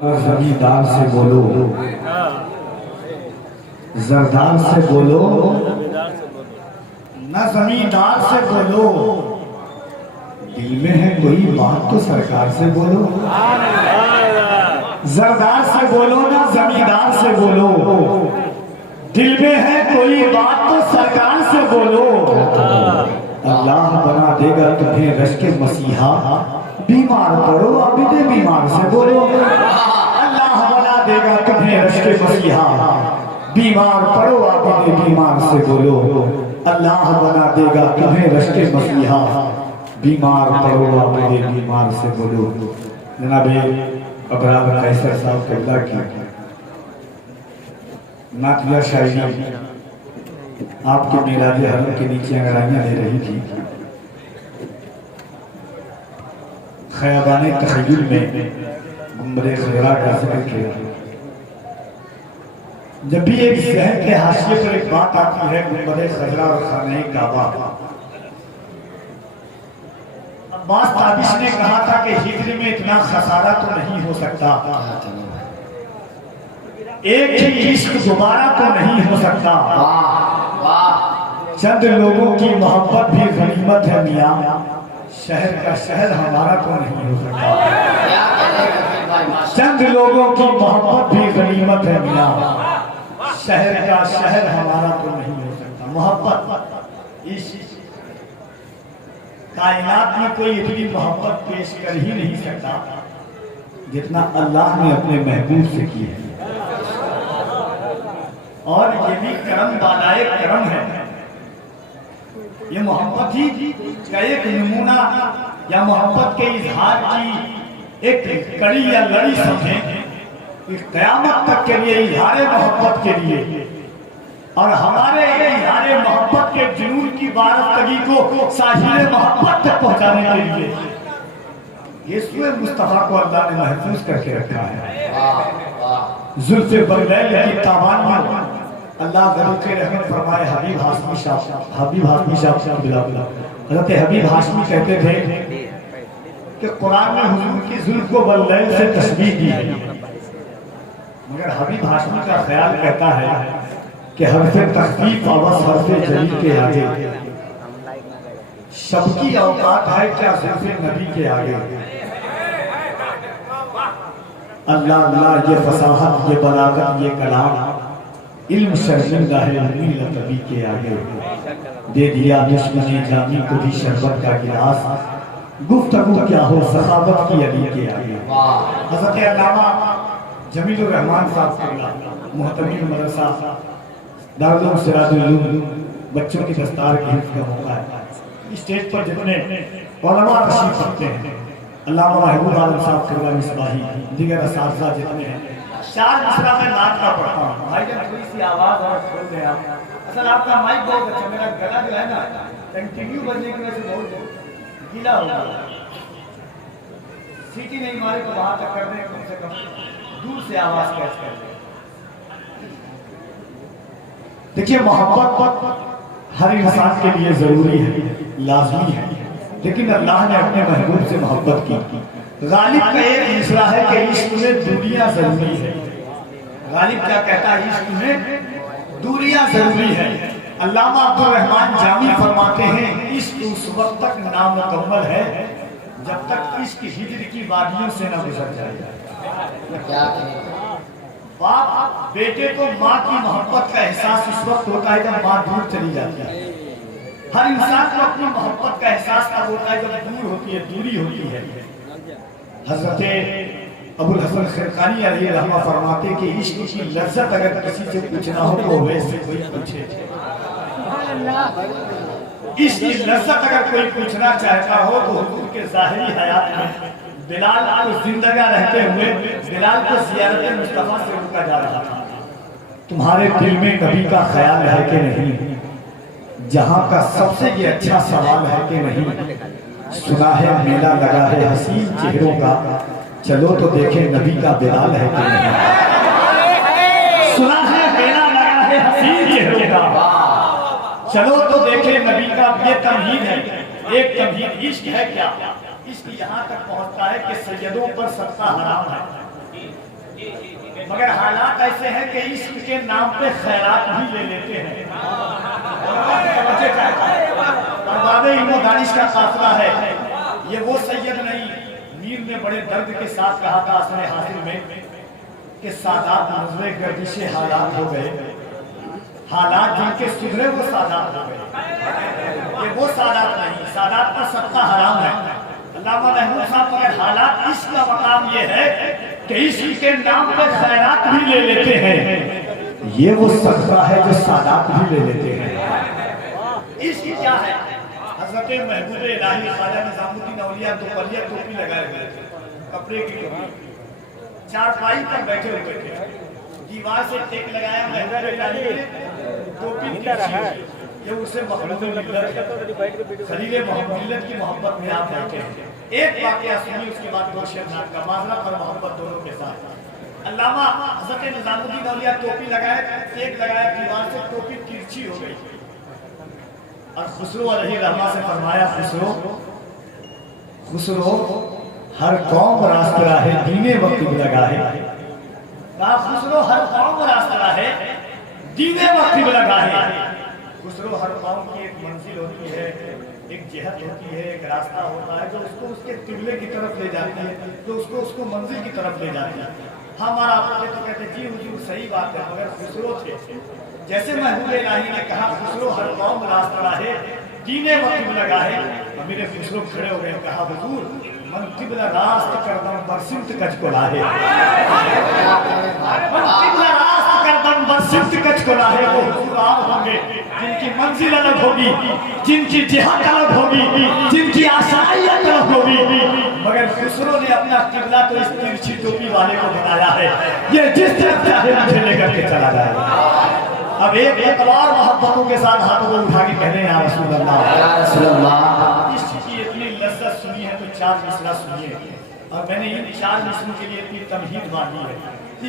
जमींदार से बोलो, जरदार से बोलो, न जमींदार से बोलो, दिल में है कोई बात तो सरकार से बोलो। जरदार से बोलो ना जमींदार से बोलो, दिल में है कोई बात तो सरकार से बोलो। अल्लाह बना देगा तुम्हें रश के मसीहा, बीमार पड़ो अभी बीमार से बोलो। अल्लाह बना देगा तुम्हें रश के मसीहा, बीमार पड़ो अभी बीमार से बोलो। अल्लाह बना देगा तुम्हें रश के मसीहा, बीमार पड़ो अभी बीमार से बोलो। जनाब अबरार कैसर साहब कबला की नातिया शायरी आपके मिलाद हरम के नीचे अंगड़ाइयां ले रही थी। खयाबाने तखय्युल में गुंबद खजरा का जिक्र किया। जब भी एक शहर के हाशिए पर एक बात आती है गुंबद खजरा और खाने काबा, अब्बास ताबिश ने कहा था कि हिज्र में इतना खसारा तो नहीं हो सकता, एक ही इश्क दोबारा तो नहीं हो सकता, चंद लोगों की मोहब्बत भी गनीमत है मियां, शहर का शहर हमारा तो नहीं हो सकता। चंद लोगों की मोहब्बत भी गनीमत है मियां, शहर का शहर हमारा तो नहीं हो सकता। मोहब्बत इस कायनात में कोई इतनी मोहब्बत पेश कर ही नहीं सकता जितना अल्लाह ने अपने महबूब से की है। और ये भी करम बालाए करम है। ये मोहब्बत ही का एक नमूना या मोहब्बत के इजहार की एक कड़ी या लड़ी समझें, क़यामत तक के लिए इजहार मोहब्बत के लिए और हमारे इजहार मोहब्बत के जुनून की बारतगी को साहिल मोहब्बत तक पहुंचाने के लिए यीशु मुस्तफा को अल्लाह ने महफूज करके रखा है। जुल्फ़े बगलैल की ताबानियां अल्लाह के रहमत फरमाए हबीब हाशमी साहब से बिला हज़रत हबीब हाशमी कहते थे कि कुरान में हुजूर की जुल्फ़ को बगलैल से तशबीह दी है, मगर हबीब हाशमी का ख्याल कहता है कि हर्फ़े तख़फ़ीफ़ अवस हर्फ़े जलील के आगे सबकी औकात है क्या जुल्फ़े नबी के आगे। अल्लाह अल्लाह ये फसाहत ये बलागत ये कलाम इल्म शर्मिंदा है नबी के आगे। दे दिया दुश्मनी जामी को भी शरबत का गिलास, गुफ्तगू क्या हो सखावत की अली के आगे। हज़रत अल्लामा जमीलुर रहमान साहब के मुहतमिम मदरसा दारुल उलूम सिराजुल उलूम बच्चों की दस्तार की हिफ्ज़ का मौका है। स्टेज पर जितने उलमा तशरीफ रखते हैं, अल्लामा महबूब आलम साहब के मिसबाही दीगर असातिज़ा जितने हैं, चार मिसरा में नात का पढ़ता हूँ। भाई जब थोड़ी सी आवाज और छोड़ गया, असल आपका माइक बहुत अच्छा, मेरा गला जो है ना कंटिन्यू बजने की वजह से बहुत गीला हो गया। सीटी नहीं मारे तो वहां तक कर दें, कम से कम दूर से आवाज कैच कर दें। देखिए मोहब्बत हर इंसान के लिए जरूरी है, लाजमी है, लेकिन अल्लाह ने अपने महबूब से मोहब्बत की। गालिब का एक मिसरा है कि इश्क में दूरियां जरूरी है। गालिब क्या कहता है, इश्क में दूरियां जरूरी है। अल्लामा अब्दुल रहमान जामी फरमाते हैं इश्क उस वक्त तक नामुकम्मल है जब तक इश्क हिज्र की वादियों से न गुजर जाए। बाप बेटे को माँ की मोहब्बत का एहसास उस वक्त होता है जब माँ दूर चली जाती है। हर इंसान को अपनी मोहब्बत का एहसास तब होता है जब दूर होती है, दूरी होती है। हज़रत अबुल हसन खरकानी अलैहि रहमा फरमाते कि इश्क की लज्जत अगर किसी से पूछना हो तो वैसे कोई पूछे। इश्क की लज्जत अगर कोई पूछना चाहता हो तो हुजूर के ज़ाहिरी हयात में बिलाल को जिंदगा रहते हुए बिलाल को ज़ियारत मुस्तफ़ा से रोका जा रहा था, तुम्हारे दिल में नबी का ख्याल है कि नहीं, जहां का सबसे ये अच्छा सवाल है कि नहीं, सुना है मेला लगा है हसीन चेहरों का, चलो तो देखें नबी का बिलाल है कि नहीं। सुना है मेला लगा है हसीन चेहरों का, चलो तो देखें नबी का। ये तमहीद है, एक तमहीद इश्क है क्या। इश्क यहाँ तक पहुँचता है कि सैयदों पर सत्ता हराम है, मगर हालात ऐसे हैं कि इश्क के नाम पे खैरात भी ले लेते हैं। और बाबे इल्म दानिश का काफिला है, ये वो सैयद नहीं। मीर ने बड़े दर्द के साथ कहा था असर हासिल में कि सादात नजरे गर्दिशे हालात हो गए, हालात जिनके सुधरे वो सादात हो गए। ये वो सादात नहीं, सादात पर सत्ता हराम है। अल्लामा महमूद साहब, मगर हालात इसका मकाम ये है कि इश्क के नाम पर खैरात भी ले लेते हैं। ये वो सदका है जो सादात भी ले लेते हैं। इश्क क्या है? हज़रत महबूब इलाही ख्वाजा निज़ामुद्दीन औलिया दोपहरिया टोपी लगाए हुए थे, कपड़े की टोपी, चारपाई पर बैठे हुए थे, दीवार से टेक लगाया महबूब इलाही ने टोपी ये उससे मखलूक खलील मिल्लत की मोहब्बत में आप बैठे हैं। एक वाकया सुनिए, उसके बाद दो शेर नाम का माजरत और मोहब्बत दोनों के साथ। अल्लामा हज़रत निज़ामुद्दीन औलिया टोपी लगाए, टेक लगाया, दीवार से टोपी तिरछी हो गई और खुसरो अलैहि रहमा से फरमाया, खुसरो हर कौम रास्ता है दीने वक्त लगा है। कहा खुसरो हर कौम रास्ता है दीने वक्त लगा है। खुसरो हर कौम की एक मंजिल होती है, एक जिहत होती है, एक रास्ता होता है जो उसको उसके किबले की तरफ ले जाती है, जो उसको मंजिल की तरफ ले जाती है। हमारा आपके तो कहते जी हुजूर सही बात है, मगर खुसरो थे। जैसे महबूब इलाही ने कहा खुसरो हर कौम रास्ता है दीने वक्त लगा है, मेरे खुसरो खड़े हो गए, कहा हुजूर मन किबला रास्त करदम बरसिमत कच को लाहे, मन किबला रास्त करदम बरसिमत कच को लाहे। वो हुजूर आप होंगे जिनकी मंजिल अलग होगी, जिनकी जिहाद अलग होगी, जिनकी आशाएं अलग होगी। मगर खुसरो ने अपना किबला तो इस तिरछी टोपी वाले को बनाया है, ये जिस तरफ चाहे मुझे लेकर के चला जाए। अब एक एतबार मोहब्बतों के साथ हाथों को उठा के कहने या रसूल अल्लाह। इश्क की इतनी लज्जत सुनी है तो चार मिसरा सुनिए, और मैंने इन चार मिसरों के लिए इतनी तमहीद बांधी है।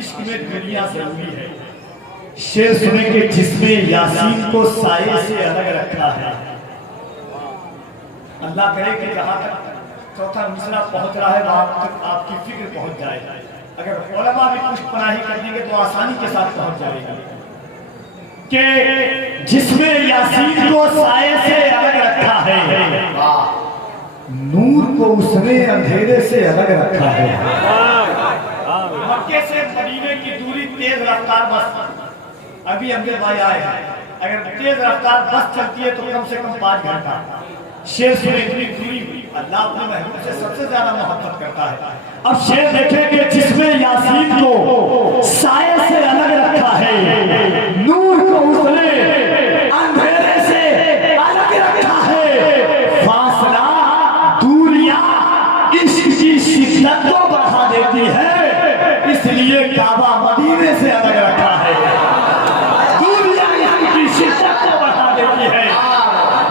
इश्क में दुनिया जरूरी है। शेर सुने के जिसमें यासीन को साये से अलग रखा है। अल्लाह करे कि जहां तक चौथा मिसरा पहुंच रहा है वहां तक आपकी फिक्र पहुंच जाए। अगर उलमा भी कुछ पनाही कर देंगे तो आसानी के साथ पहुंच जाएगी कि जिसमें यासीन को साये से अलग रखा है, नूर को उसने अंधेरे से अलग रखा है। मक्के से मदीने की दूरी तेज रफ्तार बस, अभी हमने भाई आए हैं, अगर तेज रफ्तार बस चलती है तो कम से कम 5 घंटा। शेर सुने इतनी दूरी अल्लाह अपने महबूब से सबसे ज्यादा मोहब्बत करता है। अब शेर देखेंगे जिसमें यासीन को साये से अलग रखा है, नूर को उसने अंधेरे से अलग रखा है। फासला दूरियां इश्क की शिद्दत को बढ़ा देती है, इसलिए काबा मदीने से अलग रखा है। दूरियां इश्क की शिद्दत को बढ़ा देती है,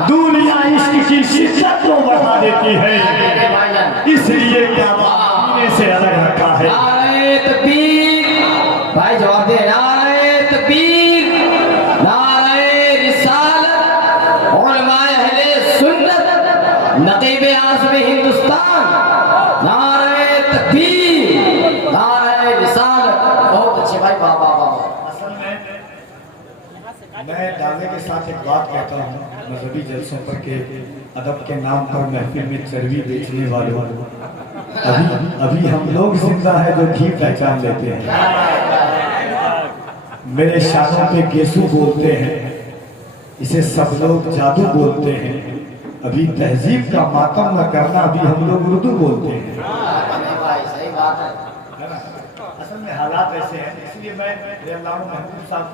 दूरियां इश्क की शिद्दत को बढ़ा देती है, इसलिए काबा मदीने से अलग रखा है। नारे तकबीर, भाई जवाब दे। नारे तकबीर, नारे रिसालत, उलमाए अहले सुन्नत, नकीबे आज़म हिंदुस्तान, नारे तकबीर, नारे रिसालत। बहुत अच्छे भाई, वाह वाह वाह। असल में मैं दावे के साथ एक बात कहता हूँ, मजहबी जलसों पर के अदब के नाम पर महफिल में चर्बी बेचने वालों, अभी हम लोग जिंदा है जो घी पहचान लेते हैं। मेरे शानों पे गेसू बोलते हैं, इसे सब लोग जादू बोलते हैं। अभी तहजीब का मातम न करना, अभी हम लोग उर्दू बोलते हैं। सही बात है ना? असल में हालात ऐसे हैं, इसलिए मैं अल्लामा महबूब साहब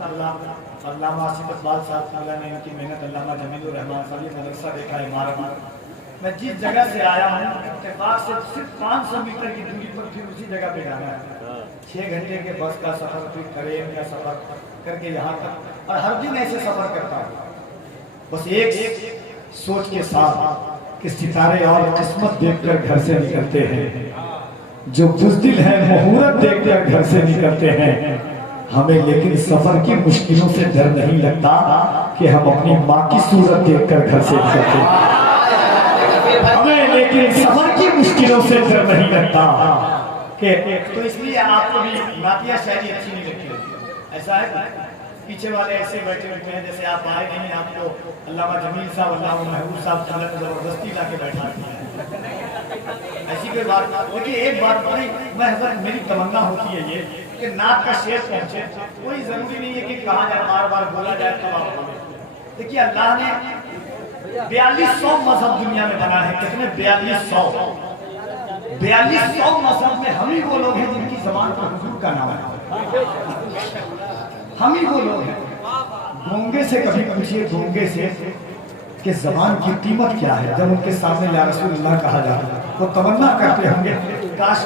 अल्लामा आसिफ इकबाल साहब ने इनकी मेहनत, अल्लामा जमीलुर रहमान साहब, ये मदरसा देखा है इमारत। मैं जिस जगह से आया हूँ इत्तेफाक से सिर्फ 500 मीटर की दूरी पर फिर उसी जगह पे जाना है। 6 घंटे के बस का सफर, फिर ट्रेन का सफर करके यहाँ तक, और हर दिन ऐसे सफर करता हूँ बस एक सोच के साथ कि सितारे और किस्मत देखकर घर से निकलते हैं, जो बुज़दिल है मुहूर्त देखकर घर से निकलते हैं। हमें लेकिन सफर की मुश्किलों से डर नहीं लगता कि हम अपनी माँ की सूरत देखकर घर से निकलते हैं। हमें लेकिन सफर की मुश्किलों से डर नहीं लगता तो इसलिए आपको भी नातिया शायरी अच्छी नहीं लगती होगी। ऐसा है पीछे वाले ऐसे बैठे हुए हैं जैसे आप आए नहीं, आपको अल्लामा जमील साहब अल्लामा महबूब साहब जबरदस्ती लाके बैठा दिया। ऐसी कोई बात। देखिए एक बात बड़ी मेरी तमन्ना होती है ये कि नात का शेर पहुंचे, कोई जरूरी नहीं है कि कहा जाए बार बार बोला जाए तो आप बोले। देखिए अल्लाह ने 4200 मजहब दुनिया में बना है। कितने? 4200 मजहब में हम ही वो लोग हैं जिनकी जबान पर हुजूर का नाम है। हम ही वो लोग हैं। गूंगे से कभी पूछिए, गूंगे से कि जबान की कीमत क्या है। जब उनके सामने या रसूल अल्लाह कहा जाता वो तमन्ना करते होंगे काश